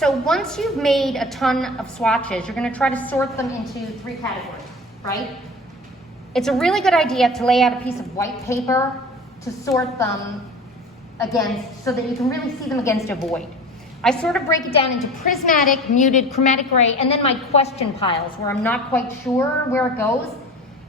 So once you've made a ton of swatches, you're going to try to sort them into 3 categories, right? It's a really good idea to lay out a piece of white paper to sort them against, so that you can really see them against a void. I sort of break it down into prismatic, muted, chromatic gray, and then my question piles where I'm not quite sure where it goes.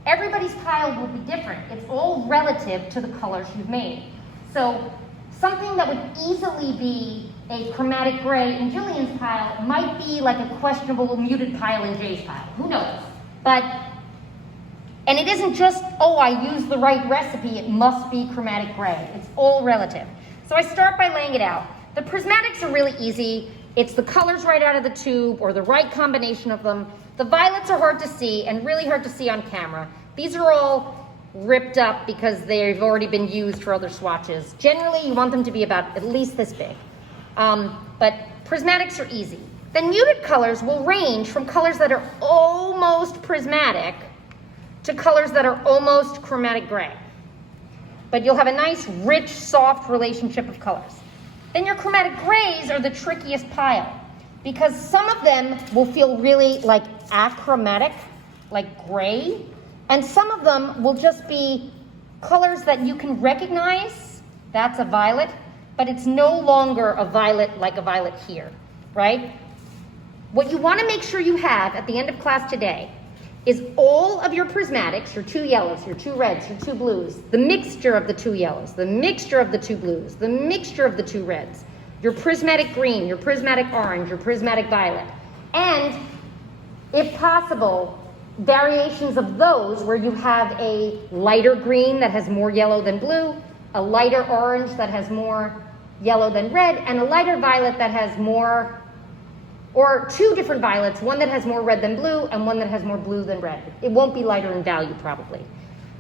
Everybody's pile will be different. It's all relative to the colors you've made. So something that would easily be a chromatic gray in Jillian's pile might be like a questionable muted pile in Jay's pile. Who knows? And it isn't just, oh, I used the right recipe, it must be chromatic gray. It's all relative. So I start by laying it out. The prismatics are really easy. It's the colors right out of the tube or the right combination of them. The violets are hard to see and really hard to see on camera. These are all ripped up because they've already been used for other swatches. Generally, you want them to be about at least this big. But prismatics are easy. Then muted colors will range from colors that are almost prismatic to colors that are almost chromatic gray. But you'll have a nice, rich, soft relationship of colors. Then your chromatic grays are the trickiest pile because some of them will feel really like achromatic, like gray, and some of them will just be colors that you can recognize. That's a violet, but it's no longer a violet like a violet here, right? What you want to make sure you have at the end of class today is all of your prismatics, your 2 yellows, your 2 reds, your 2 blues, the mixture of the 2 yellows, the mixture of the 2 blues, the mixture of the 2 reds, your prismatic green, your prismatic orange, your prismatic violet, and, if possible, variations of those where you have a lighter green that has more yellow than blue, a lighter orange that has more yellow than red, and a lighter violet that has more, or 2 different violets, one that has more red than blue and one that has more blue than red. It won't be lighter in value probably.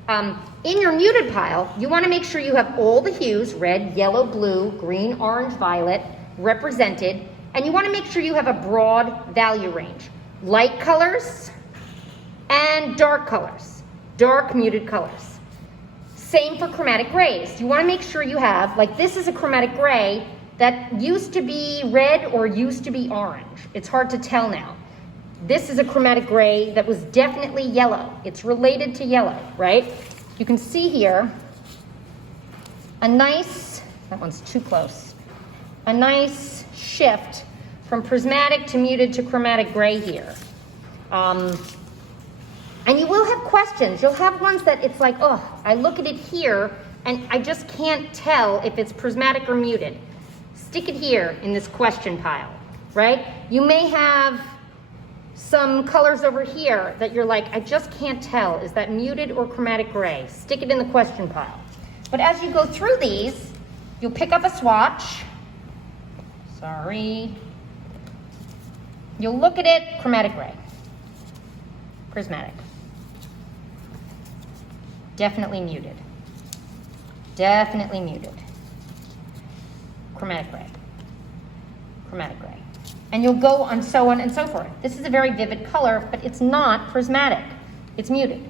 In your muted pile, you want to make sure you have all the hues, red, yellow, blue, green, orange, violet, represented, and you want to make sure you have a broad value range. Light colors and dark colors, dark muted colors. Same for chromatic grays. You want to make sure you have, like this is a chromatic gray that used to be red or used to be orange. It's hard to tell now. This is a chromatic gray that was definitely yellow. It's related to yellow, right? You can see here a nice, that one's too close, a nice shift from prismatic to muted to chromatic gray here. And you will have questions. You'll have ones that it's like, oh, I look at it here and I just can't tell if it's prismatic or muted. Stick it here in this question pile, right? You may have some colors over here that you're like, I just can't tell. Is that muted or chromatic gray? Stick it in the question pile. But as you go through these, you'll pick up a swatch. Sorry. You'll look at it, chromatic gray. Prismatic. Definitely muted. Definitely muted. Chromatic gray. Chromatic gray. And you'll go on so on and so forth. This is a very vivid color, but it's not prismatic. It's muted.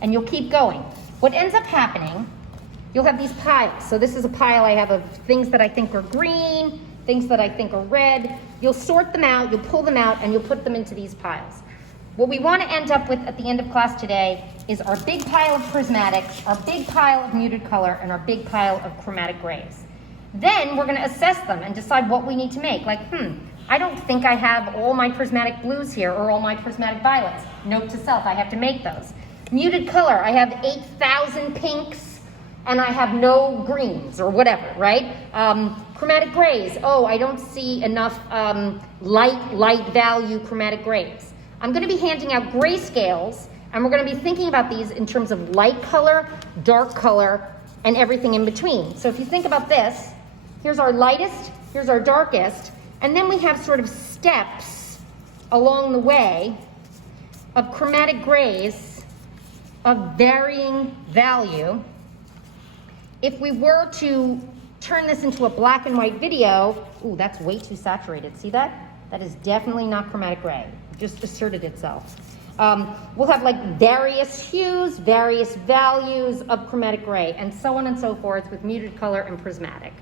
And you'll keep going. What ends up happening, you'll have these piles. So this is a pile I have of things that I think are green, things that I think are red. You'll sort them out, you'll pull them out, and you'll put them into these piles. What we want to end up with at the end of class today is our big pile of prismatics, our big pile of muted color, and our big pile of chromatic grays. Then we're going to assess them and decide what we need to make. Like, I don't think I have all my prismatic blues here or all my prismatic violets. Note to self, I have to make those. Muted color, I have 8,000 pinks and I have no greens or whatever, right? Chromatic grays, oh, I don't see enough light value chromatic grays. I'm going to be handing out grayscales, and we're going to be thinking about these in terms of light color, dark color, and everything in between. So if you think about this, here's our lightest, here's our darkest, and then we have sort of steps along the way of chromatic grays of varying value. If we were to turn this into a black and white video, ooh, that's way too saturated. See that? That is definitely not chromatic gray. It just asserted itself. We'll have like various hues, various values of chromatic gray, and so on and so forth with muted color and prismatic.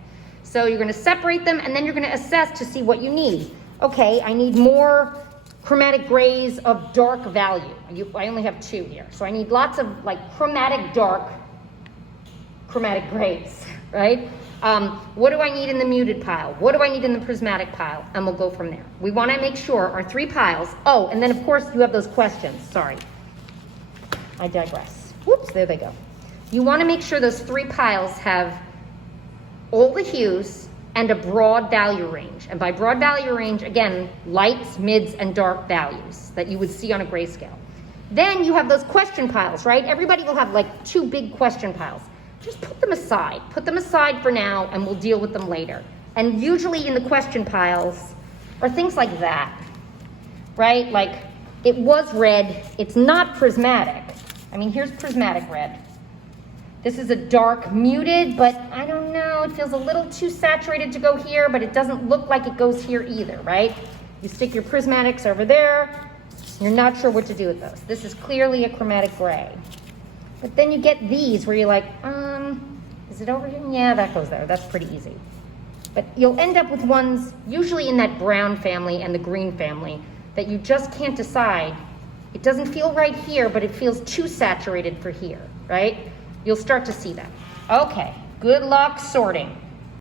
So you're going to separate them, and then you're going to assess to see what you need. Okay, I need more chromatic grays of dark value. I only have 2 here. So I need lots of like chromatic dark, chromatic grays, right? What do I need in the muted pile? What do I need in the prismatic pile? And we'll go from there. We want to make sure our 3 piles, oh, and then of course you have those questions. Sorry, I digress. Whoops, there they go. You want to make sure those 3 piles have all the hues and a broad value range. And by broad value range, again, lights, mids, and dark values that you would see on a grayscale. Then you have those question piles, right? Everybody will have like 2 big question piles. Just put them aside. Put them aside for now, and we'll deal with them later. And usually in the question piles are things like that, right? Like, it was red, it's not prismatic. I mean, here's prismatic red. This is a dark muted, but I don't know, it feels a little too saturated to go here, but it doesn't look like it goes here either, right? You stick your prismatics over there, you're not sure what to do with those. This is clearly a chromatic gray. But then you get these where you're like, is it over here? Yeah, that goes there, that's pretty easy. But you'll end up with ones, usually in that brown family and the green family, that you just can't decide. It doesn't feel right here, but it feels too saturated for here, right? You'll start to see that. Okay, good luck sorting.